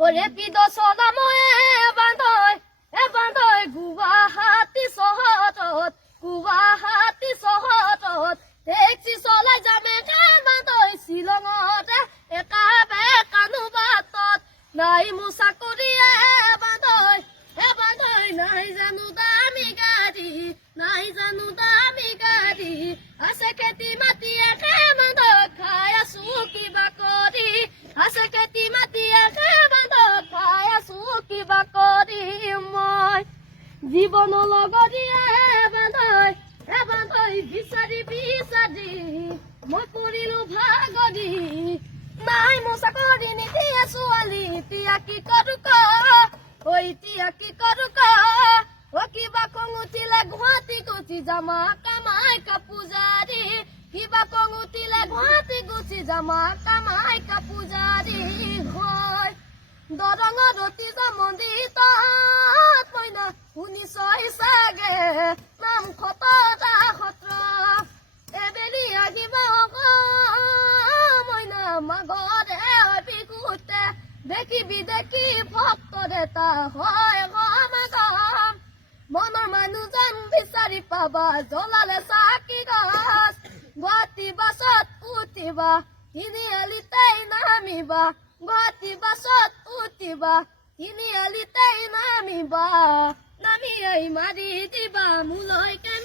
ওৰে পিদ সদাময়ে বান্ধৈ গুৱাহাটী চহৰত টেক্সি চলাই যামে বান্ধৈ শ্বিলঙতে একা বেকানো বাটত নাই মোৰ চাকৰিয়ে বান্ধৈ নাই জানো দামী গাড়ী আছে খেতি মাটি একে বান্ধৈ খাই আছো কিবা কৰি আছে খেতি মাটি একে বান্ধৈ খাই আছো কিবা কৰি মই জীৱনৰ লগৰীয়ে বান্ধৈ বিচাৰি মই পৰিলো ভাগৰি নাই মোৰ চাকৰি নিদিয়ে ছোৱালী এতিয়া কি কৰো কিবা খং উঠিলে গুৱাহাটী গুচি যামা কামাই কাপোজাৰী কিবা খং উঠিলে গুৱাহাটী গুচি যামা কামাই কাপোজাৰী হয় দৰঙত অতীজা মন্দিৰত মইনা শুনিছই চাগে নাম খতৰা সত্ৰ এবেলি আহিব মইনা মাঘৰে বিহুতে দেখিবি ভক্তৰে তা হয় সমাগম মনৰ মানুহজন বিচাৰি পাবা জ্বলালে চাকি গছ গুৱাহাটী বাছত উঠিবা তিনিআলিতেই নামিবা গুৱাহাটী বাছত উঠিবা তিনিআলিতেই নামিবা নামি মাৰি দিবা মোলৈকে